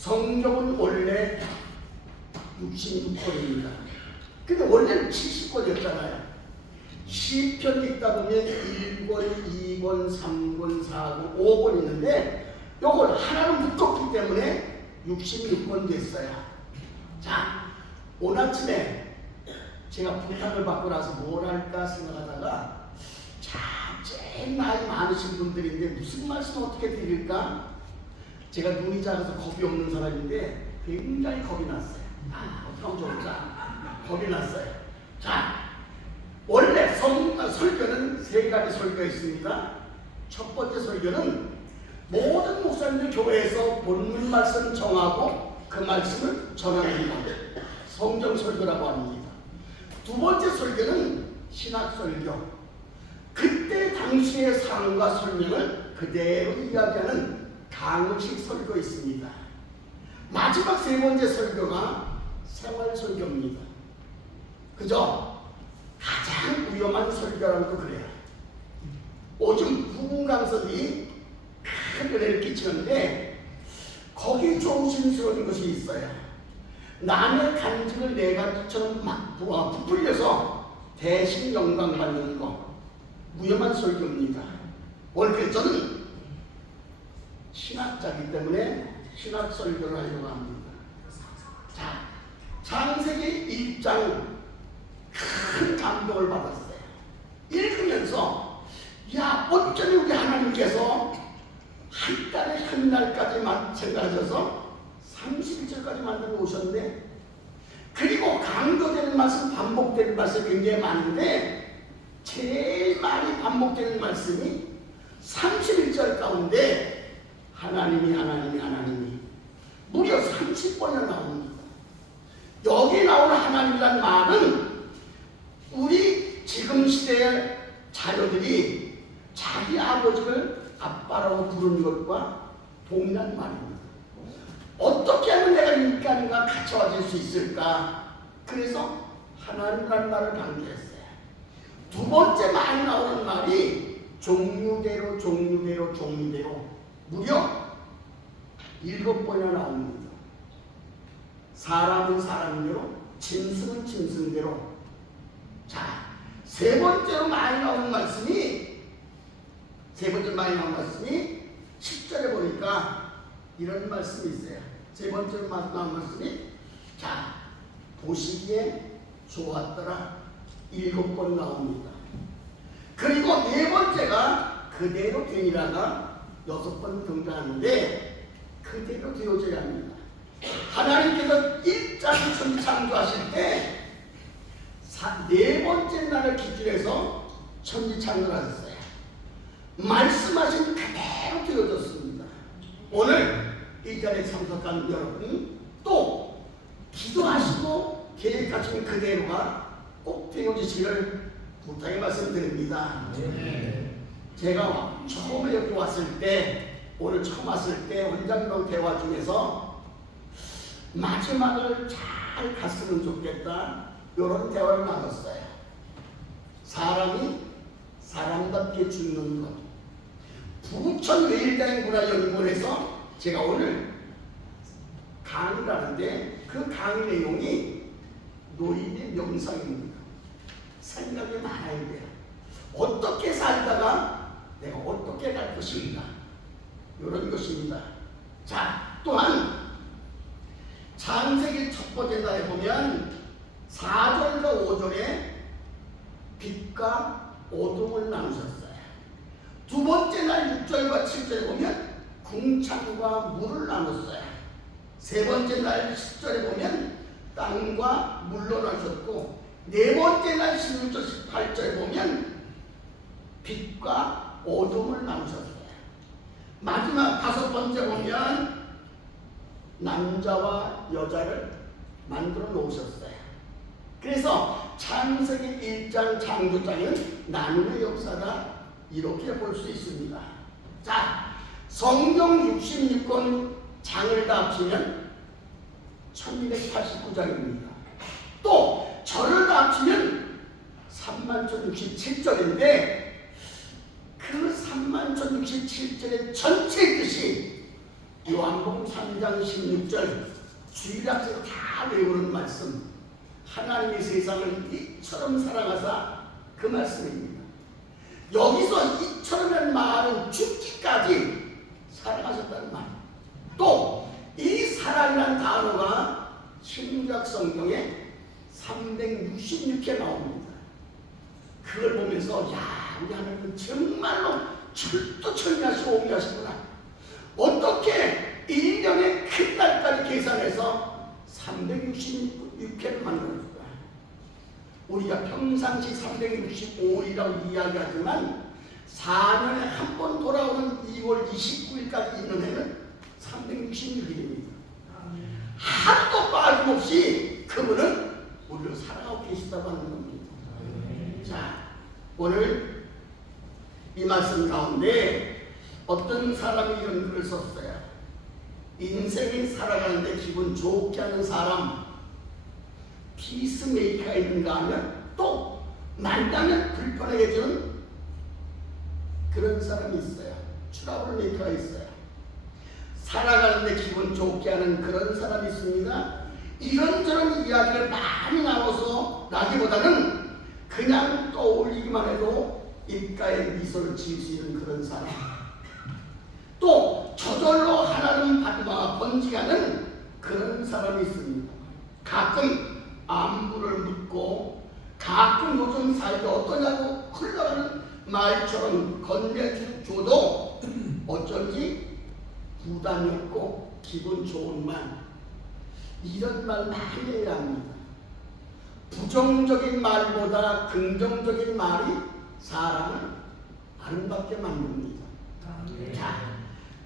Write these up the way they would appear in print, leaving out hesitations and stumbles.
성경은 원래 66권입니다. 근데 원래는 70권이었잖아요. 시편 읽다 보면 1권, 2권, 3권, 4권, 5권 있는데 요걸 하나로 묶었기 때문에 66권 됐어요. 자, 오늘 아침에 제가 부탁을 받고 나서 뭘 할까 생각하다가 제일 나이 많으신 분들인데 무슨 말씀 어떻게 드릴까? 제가 눈이 작아서 겁이 없는 사람인데 굉장히 겁이 났어요. 어떻게 하면 좋을까? 겁이 났어요. 자, 원래 설교는 세 가지 설교가 있습니다. 첫 번째 설교는 모든 목사님들 교회에서 본문 말씀 정하고 그 말씀을 전하는 것, 성경 설교라고 합니다. 두 번째 설교는 신학 설교. 그때 당시의 상황과 설명을 그대로 이야기하는 강의식 설교 있습니다. 마지막 세 번째 설교가 생활 설교입니다. 그죠? 가장 위험한 설교라고 그래요. 오줌 부궁강선이 큰 은혜를 끼치는데 거기에 조심스러운 것이 있어요. 남의 간증을 내 간증처럼 막 부풀려서 대신 영광 받는 거, 위험한 설교입니다. 원래 저는 신학자이기 때문에 신학 설교를 하려고 합니다. 자, 창세기 1장 큰 감동을 받았어요. 읽으면서 야, 어쩌니 우리 하나님께서 한 달에 한 날까지만 생각하셔서 31절까지 만들어 오셨는데, 그리고 강조되는 말씀, 반복되는 말씀이 굉장히 많은데 제일 많이 반복되는 말씀이 31절 가운데 하나님이 무려 30번이나 나옵니다. 여기 나오는 하나님이란 말은 우리 지금 시대의 자녀들이 자기 아버지를 아빠라고 부르는 것과 동일한 말입니다. 어떻게 하면 내가 인간과 갖춰질 수 있을까? 그래서 하나님이란 말을 강조했어요. 두 번째 많이 나오는 말이 종류대로 무려 7번이나 나옵니다. 사람은 사람대로, 짐승은 짐승대로. 자, 세 번째로 많이 나오는 말씀이 10절에 보니까 이런 말씀이 있어요. 세 번째로 나온 말씀이, 자, 보시기에 좋았더라. 7번 나옵니다. 그리고 네 번째가 그대로 되니라가 6번 등장하는데 그대로 되어져야 합니다. 하나님께서 1장 천지 창조하실 때 네 번째 날을 기준해서 천지 창조하셨어요. 말씀하신 그대로 되어졌습니다. 오늘 이 자리에 참석한 여러분, 또 기도하시고 계획하신 그대로가 꼭 되어지시기를 부탁의 말씀드립니다. 제가 처음에 여기 왔을 때, 오늘 처음 왔을 때 원장님 대화 중에서 마지막을 잘 갔으면 좋겠다, 이런 대화를 나눴어요. 사람이 사람답게 죽는 것. 부천 외일당문화연구원에서 제가 오늘 강의를 하는데 그 강의 내용이 노인의 명상입니다. 생각이 많아야 돼요. 어떻게 살다가 내가 어떻게 갈 것인가, 이런 것입니다. 자, 또한 창세기 첫 번째 날에 보면 4절과 5절에 빛과 어둠을 나누셨어요. 두 번째 날 6절과 7절에 보면 궁창과 물을 나눴어요. 세 번째 날 10절에 보면 땅과 물로 나누셨고, 네 번째 날 16절 18절에 보면 빛과 어둠을 나누셨어요. 마지막 다섯 번째 보면 남자와 여자를 만들어 놓으셨어요. 그래서 창세기 1장 창조장은 나눔의 역사다, 이렇게 볼 수 있습니다. 자, 성경 66권 장을 다 합치면 1289장입니다. 또 절을 다 합치면 31,067절인데 그 31,067절의 전체의 뜻이 요한복음 3장 16절 주일학교에서 다 외우는 말씀. 하나님이 세상을 이처럼 사랑하사, 그 말씀입니다. 여기서 이처럼이라는 말은 죽기까지 사랑하셨다는 말. 또 이 사랑이라는 단어가 신구약 성경에 366회 나옵니다. 그걸 보면서 야, 우리 하나님은 정말로 철두철미하시고 오묘하시구나. 어떻게 1년의 큰 날까지 계산해서 366회를 만들었을까? 우리가 평상시 365일이라고 이야기하지만 4년에 한 번 돌아오는 2월 29일까지 있는 해는 366일입니다. 하루도 빠짐없이 그분은 우리를 사랑하고 계시다고 하는 겁니다. 자, 오늘 이 말씀 가운데 어떤 사람이 이런 글을 썼어요. 인생이 살아가는데 기분 좋게 하는 사람, 피스메이커가 있는가 하면, 또 만나면 불편하게 해주는 그런 사람이 있어요. 트러블 메이커가 있어요. 살아가는데 기분 좋게 하는 그런 사람이 있습니다. 이런저런 이야기를 많이 나눠서 나기보다는 그냥 떠올리기만 해도 입가에 미소를 지을 수 있는 그런 사람. 또 저절로 하나님 번지게 하는 그런 사람이 있습니다. 가끔 안부를 묻고 가끔 요즘 살기 어떠냐고 흘러가는 말처럼 건네줘도 어쩐지 부담이 없고 기분 좋은 말, 이런 말 많이 해야 합니다. 부정적인 말보다 긍정적인 말이 사람을 아름답게 만듭니다. 자,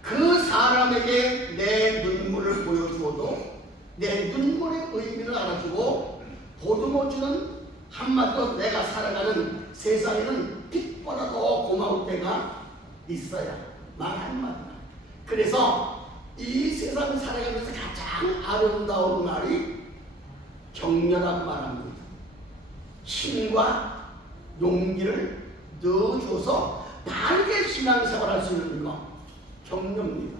그 사람에게 내 눈물을 보여주어도 내 눈물의 의미를 알아주고 보듬어주는, 한마디로 내가 살아가는 세상에는 빛보다 더 고마울 때가 있어야 말 한마디다. 그래서 이 세상 살아가면서 가장 아름다운 말이 격려란 말합니다. 힘과 용기를 넣어줘서 바르게 신앙생활할 수 있는 것, 격려입니다.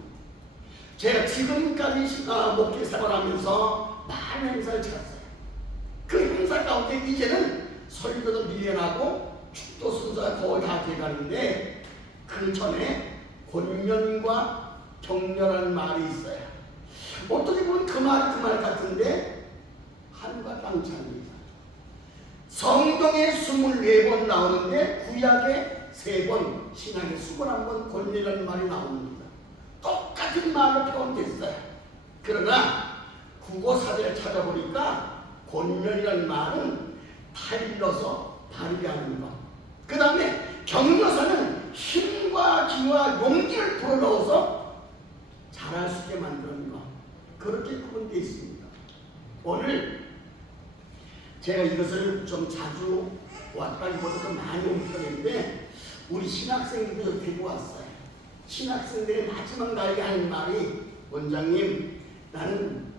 제가 지금까지 목회 생활하면서 많은 행사를 찾았어요. 그 행사 가운데 이제는 설교도 밀려나고 축도 순서가 거의 다 돼가는데, 그 전에 권면과 격려라는 말이 있어요. 어떻게 보면 그 말 같은데 하늘과 땅 차이입니다. 성경에 24번 나오는데 구약에 3번, 신약에 21번 권면이라는 말이 나옵니다. 똑같은 말로 표현됐어요. 그러나 국어사전을 찾아보니까 권면이라는 말은 타일러서 바르게 하는 것. 그 다음에 격려사는 힘과 기와 용기를 불어넣어서 잘할 수 있게 만드는 것. 그렇게 구분되어 있습니다. 오늘 제가 이것을 좀 자주 왔다기보다도 많이 온 편인데, 우리 신학생들도 데리고 왔어요. 신학생들이 마지막 나에게 하는 말이, 원장님, 나는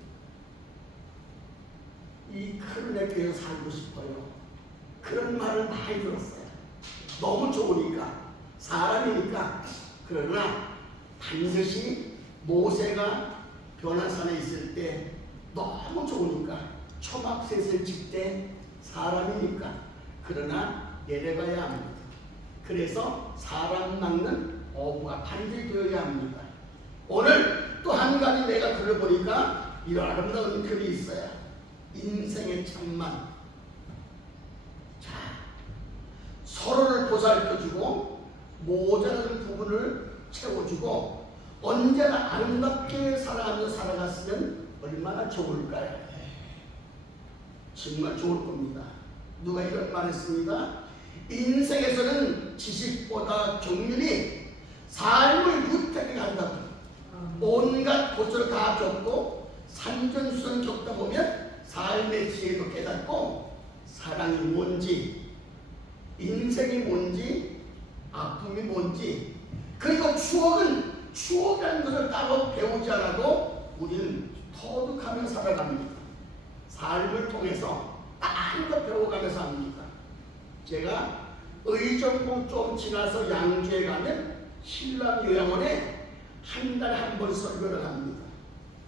이 크루네 교회에서 살고 싶어요. 그런 말을 많이 들었어요. 너무 좋으니까, 사람이니까. 그러나 반드시 모세가 변화산에 있을 때 너무 좋으니까, 초막셋을 칠 때 사람이니까. 그러나 내려가야 합니다. 그래서 사람 낚는 어부가 반드시 되어야 합니다. 오늘 또 한 가지 내가 글을 보니까 이런 아름다운 글이 있어요. 인생의 참만. 자, 서로를 보살펴주고 모자라는 부분을 채워주고 언제나 아름답게 살아가면서 살아갔으면 얼마나 좋을까요? 정말 좋을 겁니다. 누가 이런 말 했습니다. 인생에서는 지식보다 경륜이 삶을 유태하게 한다고. 온갖 고초를 다 겪고 산전수전 겪다 보면 삶의 지혜도 깨닫고, 사랑이 뭔지, 인생이 뭔지, 아픔이 뭔지, 그리고 추억이라는 것을 따로 배우지 않아도 우리는 터득하며 살아갑니다. 삶을 통해서 많은 걸 배워가면서 합니다. 제가 의정부 좀 지나서 양주에 가면 신라요양원에 한 달에 한 번 설교를 합니다.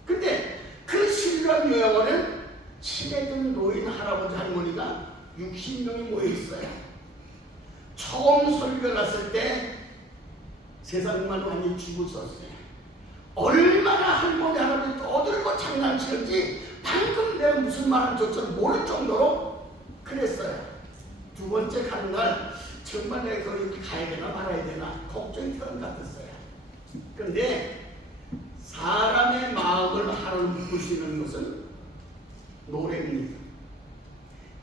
근데 그 신령 요양원은 친해진 노인 할아버지 할머니가 60명이 모여 있어요. 처음 설교 갔을 때 세상만 많이 죽었었어요. 얼마나 할머니 할아버지 떠들고 장난치는지 방금 내가 무슨 말하는지조차 모를 정도로 그랬어요. 두 번째 가는 날 정말 내가 거기 가야 되나 말아야 되나 걱정이 되는 것 같았어요. 그런데 사람의 마음을 하루를 수 있는 것은 노래입니다.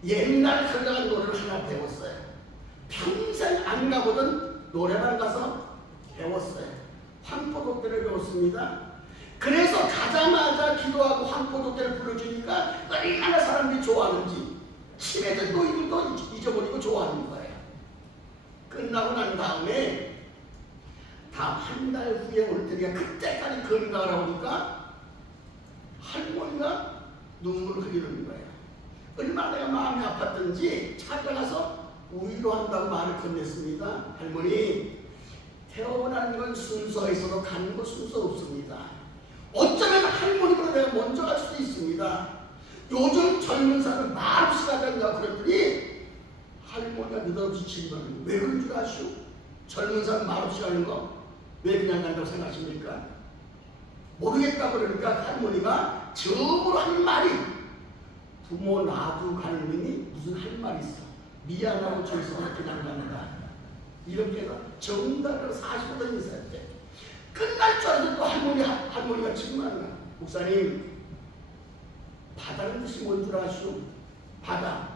옛날 흘러간 노래를 하나 배웠어요. 평생 안 가보던 노래방 가서 배웠어요. 황포도 때를 배웠습니다. 그래서 가자마자 기도하고 황포도 때를 불러주니까 얼마나 사람들이 좋아하는지 친해진 노인들도 잊어버리고 좋아하는 거예요. 끝나고 난 다음에 다음 한 달 후에 올 때가 그때까지 건강을 하니까 할머니가 눈물을 흘리는 거예요. 얼마나 내가 마음이 아팠던지 찾아가서 위로한다고 말을 건넸습니다. 할머니, 태어나는 건 순서가 있어도 가는 건 순서 없습니다. 어쩌면 할머니보다 내가 먼저 갈 수도 있습니다. 요즘 젊은 사람은 말없이 가자고 그랬더니 할머니가 느닷없이 질문을 왜 그런 줄 아시오? 젊은 사람 말없이 가는 거 왜 그냥 간다고 생각하십니까? 모르겠다고 그러니까 할머니가 처음으로 한 말이 부모 놔두고 가는 놈이 무슨 할 말이 있어. 미안하고 죄송하고 그냥 간다. 이렇게 해서 정답으로 45도 인사했대. 끝날 줄 알았는데 또 할머니가 질문하는 거야. 목사님, 바다는 뜻이 뭔 줄 아시오? 바다.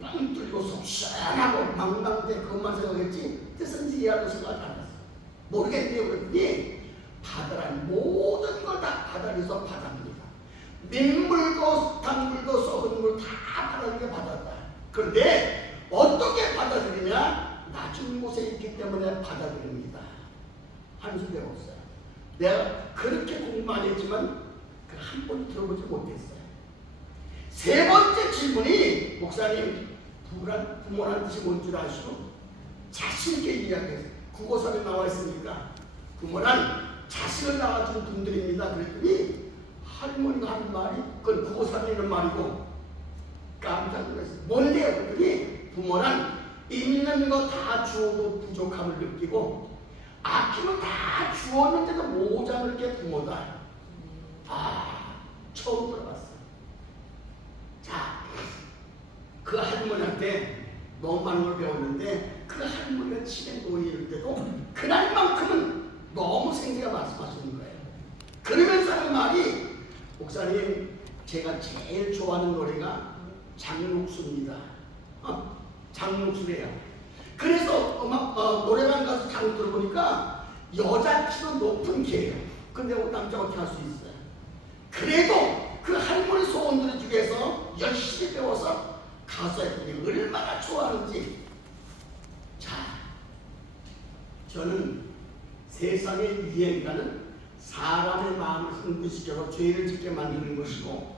빵 뚫리고 속 시원하고 망망대 그것만 생각했지 뜻은 이해하고 생각 안 했어. 모르겠네요. 그랬더니 바다란 모든 걸 다 바다에서 바다입니다. 민물도 강물도 썩은 물 다 바다는 게 바다다. 그런데 어떻게 받아들이냐? 낮은 곳에 있기 때문에 받아들입니다. 한수 배웠어요. 내가 그렇게 공부 안 했지만 한 번도 들어보지 못했어요. 세 번째 질문이 목사님, 부모라는 뜻이 뭔 줄 아시고? 자신있게 이야기했어요. 국어사에 나와 있으니까 부모란 자식을 낳아준 분들입니다. 그랬더니 할머니가 한 말이 그건 국어사에 있는 말이고 깜짝 놀랐어요. 뭔데요? 그랬더니 부모란 있는 거 다 주어도 부족함을 느끼고 아끼면 다 주었는데도 모자랄 게 부모다. 아, 처음 들어봤어요. 자, 그 할머니한테 너무 많은 걸 배웠는데 그 할머니가 친해 노인일 때도 그날만큼은 너무 생기가 말씀하시는 거예요. 그러면서 하는 말이 목사님, 제가 제일 좋아하는 노래가 장육수입니다. 장육수래요. 그래서 노래방 가서 장육 들어보니까 여자 키도 높은 개예요. 근데 남자 어떻게 할 수 있어요? 그래도 그 할머니 소원들 중에서 열심히 배워서 가서 했더니 얼마나 좋아하는지. 자, 저는 세상의 유행가는 사람의 마음을 흥분시켜서 죄를 짓게 만드는 것이고,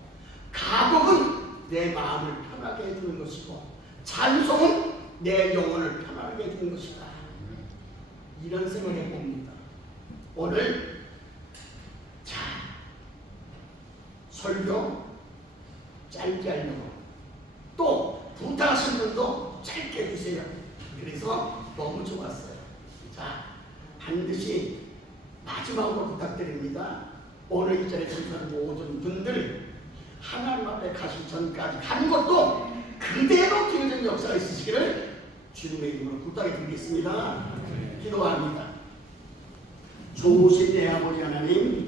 가곡은 내 마음을 편하게 해주는 것이고, 찬송은 내 영혼을 편하게 해주는 것이다. 이런 생각을 해봅니다. 오늘 자, 설교 짧게 하려고 또 부탁하신 분도 짧게 해주세요. 그래서 너무 좋았어요. 자, 반드시 마지막으로 부탁드립니다. 오늘 이 자리에 참석한 모든 분들 하나님 앞에 가시기 전까지 한 것도 그대로 기울어진 역사가 있으시기를 주님의 이름으로 부탁해 드리겠습니다. 기도합니다. 좋으신 내 아버지 하나님,